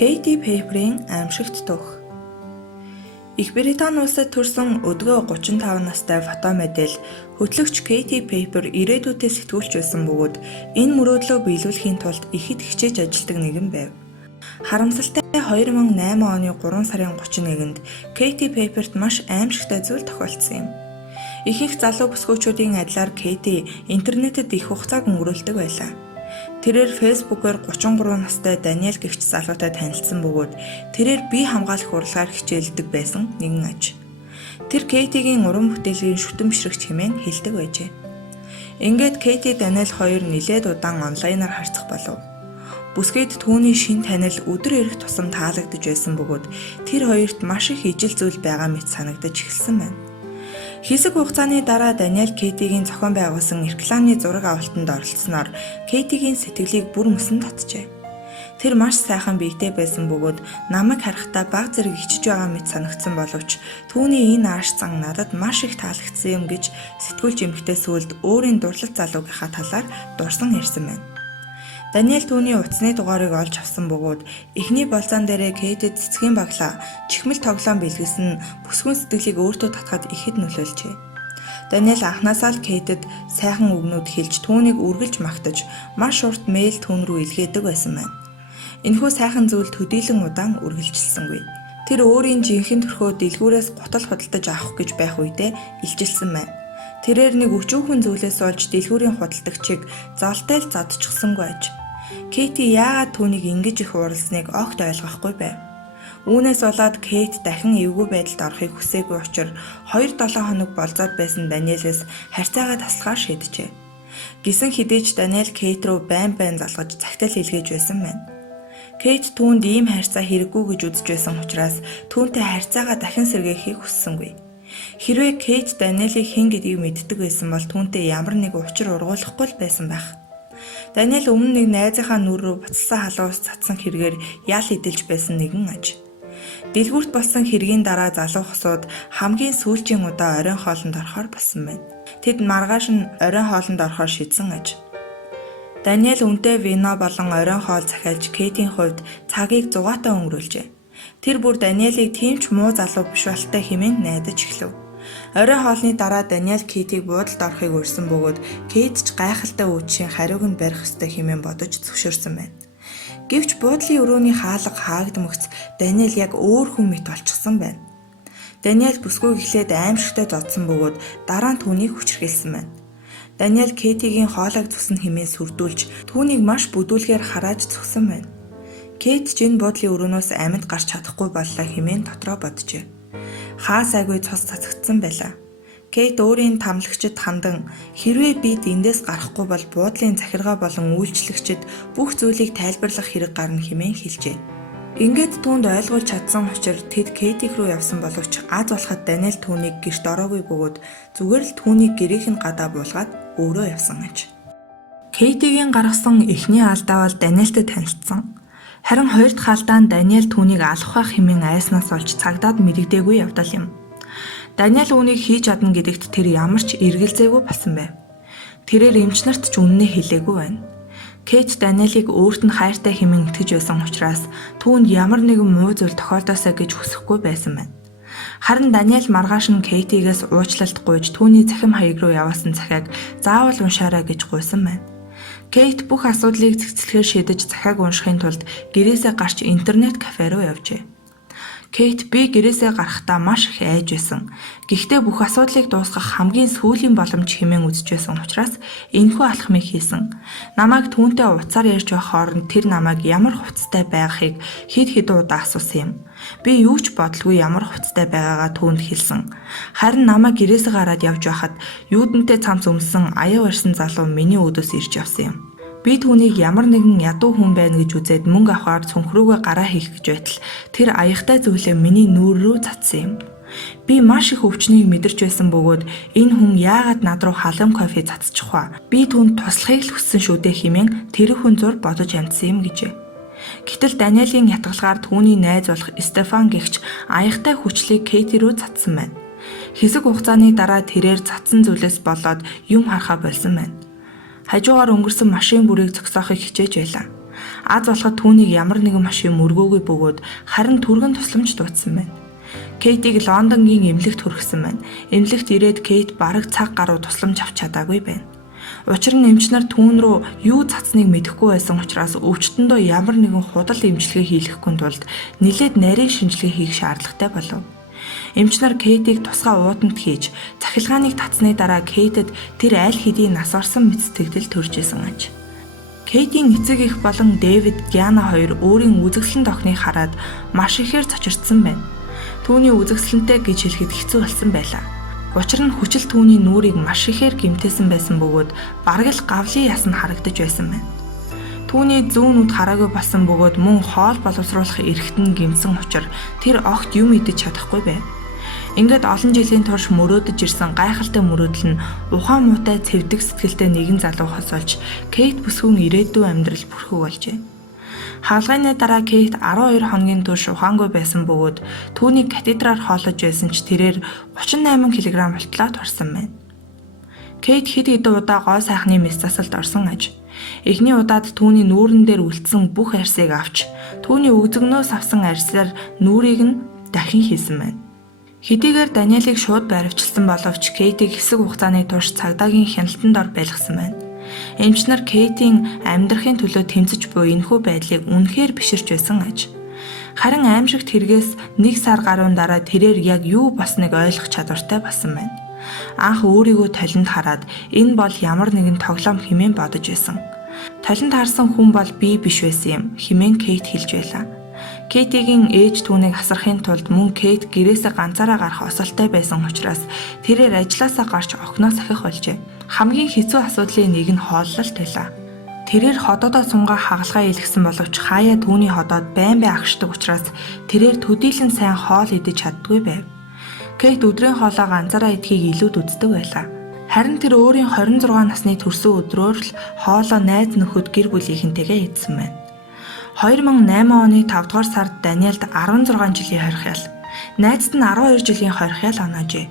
Katy Perry-ийн аимшигт түүх. Их Британи улсад төрсэн өдгөө 35 настай фото модель хөтлөгч Katy Perry ирээдүйдээ сэтгүүлч байсан бөгөөд энэ мөрөөдлөө биелүүлэхийн тулд ихэд хичээж ажилладаг нэгэн байв. Харамсалтай 2008 оны 3 сарын 31-нд Katy Perryт маш аимшигтай зүйл тохиолдсон юм. Ихэнх залуу бүсгүйчүүдийн адилаар Katy интернетэд их хугацааг өнгөрүүлдэг байлаа. Тэрээр Facebook-оор 33 настай Даниэл гэгч залуутай танилцсан бөгөөд тэрээр бие хамгаалах урлагаар хичээлдэг байсан нэгэн аж. Тэр Katy-гийн уран бүтээлийн шүтэн бишрэгч хэмээн хэлдэг байжээ. Ингээд Katy Даниэл хоёр нилээд удаан онлайнаар харьцах болов. Бүсгүйд түүний шин танил өдөр ирэх тусам таалагдж байсан бөгөөд тэр хоёрт маш их ижил зүйл байгаа мэт санагдаж эхэлсэн байна. Хэсэг хугацааны дараа Даниэл Katy-гийн зохион байгуулсан рекламны зураг авалтанд оролцсноор Katy-гийн сэтгэлийг бүр мөсөн татжээ. Тэр маш сайхан биетэй байсан бөгөөд намайг харахтаа баг зэрэг ичж байгаа мэт санагдсан боловч түүний энэ ааш зан надад маш их таалагдсан юм гэж сэтгүүлч эмэгтэй сүүлд өөрийн дурлал залуугийнхаа талаар дурсан ярьсан байна. Даниэл түүний утасны дугаарыг олж авсан бөгөөд эхний болзаан дээрээ Katy-д цэцгийн баглаа чихмэл тоглоом бэлгэлсэн бүсгүйн сэтгэлийг өөртөө татахад ихэд нөлөөлжээ. Даниэл анхнаасаа л Katy-д сайхан үгнүүд хэлж түүнийг үргэлж магтаж маш урт мэйл түүн рүү илгээдэг байсан байна. Энэхүү сайхан зүйл төдийлөн удаан үргэлжилсэнгүй. Тэр өөрийн жинхэнэ төрхөө дэлгүүрээс гутал худалдаж авах гэж байх үедээ илчилсэн байна. Тэрээр нэг өчүүхэн зүйлээс олж дэлгүүрийн худалдагчийг золтой л задчихсангүй аж. Katy яагаад түүнийг ингэж их уралсныг огт ойлгохгүй байв. Үүнээс болоод Katy дахин эвгүй байдалд орохыг хүсээгүй учраас 2-7 хоног болзоод байсан Даниэлээс харьцаагаа таслахаар шийджээ. Гисэн хэдий ч Даниэл Katy руу байн залгаж цагтаал илгээж байсан байна. Katy түүнд ийм харьцаа хэрэггүй гэж үзэж байсан учраас түүнтэй харьцаагаа дахин сэргээхийг хүссэнгүй. Хэрвээ Katy Даниэлийг хэн гэдгийг мэддэг байсан бол түүнтэй ямар нэг учир ургуулахгүй л байсан байх. Даниэл өмнө нэг найзынхаа нүр рүү буцсан халуус цацсан хэрэгээр ял идэлж байсан нэгэн аж. Дэлгүүрт болсон хэргийн дараа залуу хосууд хамгийн сүүлчийн удаа оройн хоолнд орохоор болсон байна. Тэд маргааш нь оройн хоолнд орохоор шийдсэн аж. Даниэл үнэтэй вино болон оройн хоол захиалж Katy-ийн хувьд цагийг зугаатай өнгөрүүлжээ. Тэр бүр Даниэлийг тийм ч муу залуу биш болтой хэмээн найдаж эхлэв. Оройн хоолны дараа Даниэл Katy-г буудалд орохыг урьсан бөгөөд Katy ч гайхалтай үдшийн хариуг нь барих ёстой хэмээн бодож зөвшөөрсөн байна. Гэвч буудлын өрөөний хаалга хаагдмагц Даниэл яг өөр хүн мэт болчихсон байна. Даниэл бүсгүй эхлээд аимшигтай зодсон бөгөөд дараа нь түүнийг хүчрхийлсэн байна. Даниэл Katy-гийн хоолойг зүсэн хэмээн сүрдүүлж түүнийг маш бүдүүлгээр харааж зөксөн байна. Katy ч энэ буудлын өрөөнөөс амьд гарч чадахгүй боллоо хэмээн дотроо боджээ. Хаа сайгүй цус цацагдсан байлаа. Katy өөрийн тамлагчид хандан хэрвээ бид эндээс гарахгүй бол буудлын захиргаа болон үйлчлэгчид бүх зүйлийг тайлбарлах хэрэг гарна хэмээн хэлжээ. Ингээд түүнд ойлгуулж чадсан учраас тэд Katy рүү явсан боловч аз болоход Даниэл түүнийг гэрт ороогүй бөгөөд зүгээр л түүнийг гэрийнх нь гадаа буулгаад өөрөө явсан аж. Katy-гийн гаргасан эхний алдаа бол Даниэлтэй танилцсан. Харин хоёр дахь алдаа нь Даниэл түүнийг алахах хэмээн айснаас олж цагдаад мэрэгдээгүй явдал юм. Даниэл үүнийг хийж чадна гэдэгт тэр ямар ч эргэлзээгүй болсон байв. Тэрээр эмч нарт ч үнэнээ хэлээгүй байна. Katy Даниэлийг өөрт нь хайртай хэмээн итгэж байсан учраас түүнд ямар нэгэн муу зүйл тохиолдосоо гэж хүсэхгүй байсан байна. Харин Даниэл маргааш нь Katy-гээс уучлалт гуйж түүний цахим хаяг руу явуулсан захиаг заавал уншаарай гэж гуйсан байна. Katy бүх асуудлыг цэгцлэхээр шийдэж захиаг уншихын тулд гэрээсээ гарч интернет кафе руу явжээ. Katy би гэрээсээ гарахдаа маш их айж байсан. Гэхдээ бүх асуудлыг дуусгах хамгийн сүүлийн боломж хэмээн үзэж байсан учраас энэхүү алхмыг хийсэн. Намайг түүнтэй уцаар ярьж байх хооронд тэр намайг ямар хувцастай байгаахыг хэд удаа асуусан юм. Би юу ч бодлгүй ямар хувцастай байгаагаа түүнд хэлсэн. Харин намайг гэрээсээ гараад явж байхад юудэнтэй цамц өмсөн аяа барьсан залуу миний өдөөс ирж явсан юм. Би түүнийг ямар нэгэн ядуу хүн байна гэж үзээд мөнгө авахаар цүнхрүүгээ гараа хийх гэж байтал тэр аяхтай зүйлээ миний нүүр рүү цацсан юм. Би маш их өвчнийг мэдэрч байсан бөгөөд энэ хүн яагаад над руу халуун кофе цацчих вэ? Би түүнд туслахыг л хүссэн шүү дээ хэмээн тэр хүн зур бодож амжсан юм гэжээ. Гэтэл Даниэлийн ятгалгаар түүний найз болох Стефан гэгч аяхтай хүчлийг Katy рүү цацсан байна. Хэсэг хугацааны дараа тэрээр цацсан зүйлээс болоод юм харахаа болсон байна. Хажуугаар өнгөрсөн машин бүрийг зогсоохыг хичээж байлаа. Аз болоход түүнийг ямар нэгэн машин мөргөөгүй бөгөөд харин түргэн тусламж дуудсан байна. Кейтийг Лондонгийн эмнэлэгт хүргэсэн байна. Эмнэлэгт ирээд Кейт бараг цаг гаруй тусламж авч чадаагүй байна. Учир нь эмч нар түүн рүү юу цацныг мэдэхгүй байсан учраас өвчтөндөө ямар нэгэн худал эмчилгээ хийлгэхгүй тулд нэлээд нарийн шинжилгээ хийх шаардлагатай болов. Эмч нар Кейтийг тусгай ууданд хийж цахилгааныг татсны дараа Кейтэд тэр аль хэдийн нас орсон мэт сэтгэл төрж исэн аж. Кейтийн эцэг эх болон Дэвид Диана хоёр өөрийн үзэсгэлэнт охиныг хараад маш ихээр цочирдсан байна. Түүний үзэсгэлэнтэй гэж хэлэхэд хэцүү болсон байлаа. Учир нь хүчил түүний нүрийг маш ихээр гэмтээсэн байсан бөгөөд бараг л гавлын яс нь харагдаж байсан байна. Түүний зүүн нүд хараагүй болсон бөгөөд мөн хоол боловсруулах эрхт нь гэмсэн учраас тэр огт юм идэж чадахгүй байв. Ингээд олон жилийн турш мөрөөдөж ирсэн гайхалтай мөрөөдөл нь ухаан муутай цэвдэг сэтгэлтэй нэгэн залуухаас болж Кейт бүсгүйн ирээдүйн амьдрал бүрхүү болжээ. Хаалганы дараа Кейт 12 хоногийн турш ухаангүй байсан бөгөөд түүнийг катедраар хоолож байсан ч тэрээр 38 кг болтлоо турсан байна. Кейт хэд хэдэн удаа гой сайхны мэс засалд орсон аж. Эхний удаад түүний нүүрэн дээр үлдсэн бүх арьсыг авч түүний өгзөгнөөс авсан арьсаар нүрийг нь дахин хийсэн байна. Хэдийгээр Даниэлийг шууд баривчилсан боловч Кейтийг хэсэг хугацааны турш цагдаагийн хяналтанд ор байлгасан байна. Эмч нар Кейтийн амьдрахын төлөө тэмцэж буй энэхүү байдлыг үнэхээр биширч байсан аж. Харин аимшигт хэрэгээс 1 сар гаруйн дараа тэрээр яг юу болсныг ойлгох чадвартай болсон байна. Анх өөрийгөө толинд хараад энэ бол ямар нэгэн тоглоом хэмээн бодож байсан. Толинд харсан хүн бол би биш байсан юм хэмээн Кейт хэлж байлаа. Кейтигийн ээж түүнийг асрахын тулд мөн Кейт гэрээсээ ганцаараа гарах осолтой байсан учраас тэрээр ажилласаа гарч окноос ахих болжээ. Хамгийн хэцүү асуудлын нэг нь хооллолт байлаа. Тэрээр ходоодоо сунгаа хагалгаа илгэсэн боловч хаяа түүний ходоод байн агшдаг учраас тэрээр төдийлөн сайн хоол идэж чаддгүй байв. Кейт өдрийн хоолоо ганцаараа идэхийг илүүд үздэг байлаа. Харин тэр өөрийн 26 насны төрсөн өдрөөр л хоолоо найз нөхөд гэр бүлийнхэнтэйгээ идсэн байна. 2008 оны 5 дугаар сард Даниэлд 16 жилийн хорхиол, найзад нь 12 жилийн хорхиол оноожээ.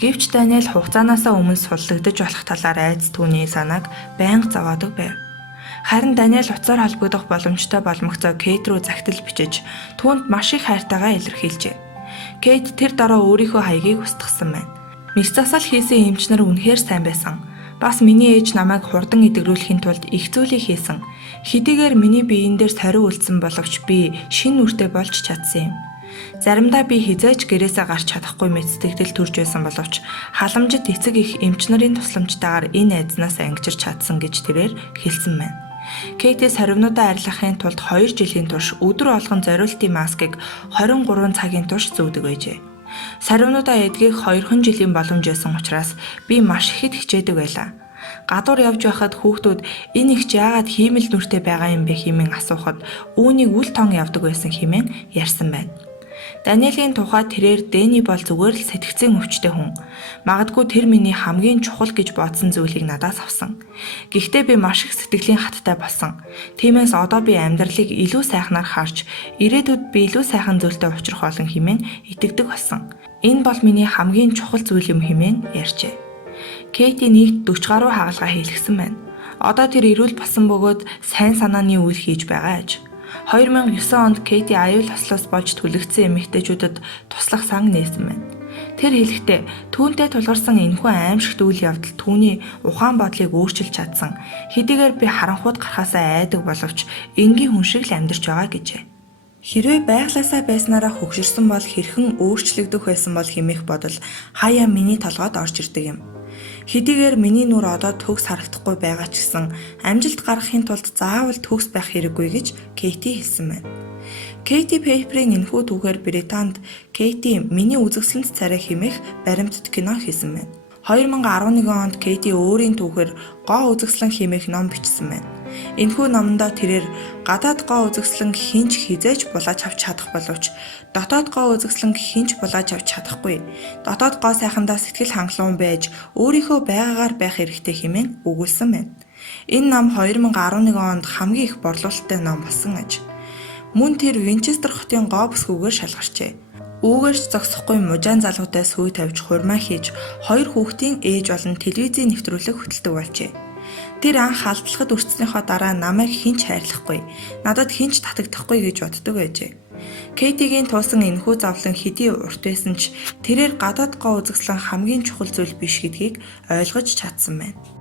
Гэвч Даниэл хугацаанаасаа өмнө суллагдаж болох талаар айц түүний санааг байнга зовоодог байв. Харин Даниэл уцаар холбогдох боломжтой боломгцоо Кейт рүү загтал бичиж, түүнд маш их хайртайгаа илэрхийлжээ. Кейт тэр дараа өөрийнхөө хаягийг устгасан байна. Мэс засал хийсэн эмч нар үнэхээр сайн байсан. Бас миний ээж намайг хурдан эдгэрүүлэхийн тулд их зүйлийг хийсэн. Хэдийгээр миний биеийн дээр сорив үлдсэн боловч би шин нүртэй болж чадсан юм. Заримдаа би хизээч гэрээсээ гарч чадахгүй мэт сэтгэл төрж байсан боловч халамжит эцэг их эмч нарын тусламжтайгаар энэ айднаас ангижирч чадсан гэж тэрээр хэлсэн байна. Кейти сорвнуудаа арилгахын тулд 2 жилийн турш өдөр болгон зориултын маскыг 23 цагийн турш зүүдэг байжээ. Сорвнуудаа эдгэх 2 жилийн боломж байсан учраас би маш ихэд хичээдэг байлаа. Гадуур явж байхад хүүхдүүд энэ ихч яагаад хиймэл нүртэй байгаа юм бэ хэмээн асуухад үүнийг үл тоон явдаг байсан хэмээн ярьсан байна. Даниэлийн тухай тэрээр Дэни бол зүгээр л сэтгцийн өвчтэй хүн. Магадгүй тэр миний хамгийн чухал гэж бодсон зүйлийг надаас авсан. Гэхдээ би маш их сэтгэлийн хаттай болсон. Тиймээс одоо би амьдралыг илүү сайхнаар харж, ирээдүйд би илүү сайхан зүйлтэй учрах болон хэмээн итгэдэг болсон. Энэ бол миний хамгийн чухал зүйл юм хэмээн ярьжээ. Кейти нийт 40 гаруй хагалгаа хийлгэсэн байна. Одоо тэр эрүүл болсон бөгөөд сайн санааны үйл хийж байгаа аж. 2009 онд Кейти аюул хослоос болж түлэгдсэн эмэгтэйчүүдэд туслах сан нээсэн байна. Тэр хэлэхдээ түүнтэй тулгарсан энэхүү аимшигт үйл явдал түүний ухаан бодлыг өөрчилж чадсан. Хэдийгээр би харанхууд гарахаасаа айдаг боловч энгийн хүн шиг л амьдарч байгаа гэжээ. Хэрвээ байглаасаа байснараа хөгшөрсөн бол хэрхэн өөрчлөгдөх байсан бол хэмээх бодол хаяа миний толгойд орж ирдэг юм. Хэдийгээр миний нүр одоо төгс харагдахгүй байгаа ч гэсэн амжилт гаргахын тулд заавал төгс байх хэрэггүй гэж Кейти хэлсэн байна. Кейти Пейперийн энэхүү түүхээр Британд Кейти миний үзэсгэлэнт царай хэмээх баримтат кино хийсэн байна. 2011 онд Кейти өөрийн түүхээр гоо үзэсгэлэн хэмээх ном бичсэн байна. Энэхүү номондоо тэрээр гадаад гоо үзэсгэлэн хинч хизээж булааж авч чадах боловч дотоод гоо үзэсгэлэн хинч булааж авч чадахгүй. Дотоод гоо сайхандаа сэтгэл хангалуун байж өөрийнхөө байгаагаар байх хэрэгтэй хэмээн өгүүлсэн байна. Энэ ном 2011 онд хамгийн их борлуулалттай ном болсон аж. Мөн тэр Винчестер хотын гоо бүсгүйгээр шалгарчээ. Үүгээрч зогсохгүй мужаан залуутай сүй тавьж хурмаа хийж 2 хүүхдийн ээж болон телевизийн нэвтрүүлэг хөтэлдэг болжээ. Тэр анх халдлахад өртснөөхөө дараа намайг хинч хайрлахгүй, надад хинч татагдахгүй гэж боддог байжээ. Кейтигийн туусан энэхүү зовлон хэдий урт байсан ч тэрээр гадаад гоо үзэсгэлэн хамгийн чухал зүйл биш гэдгийг ойлгож чадсан байна.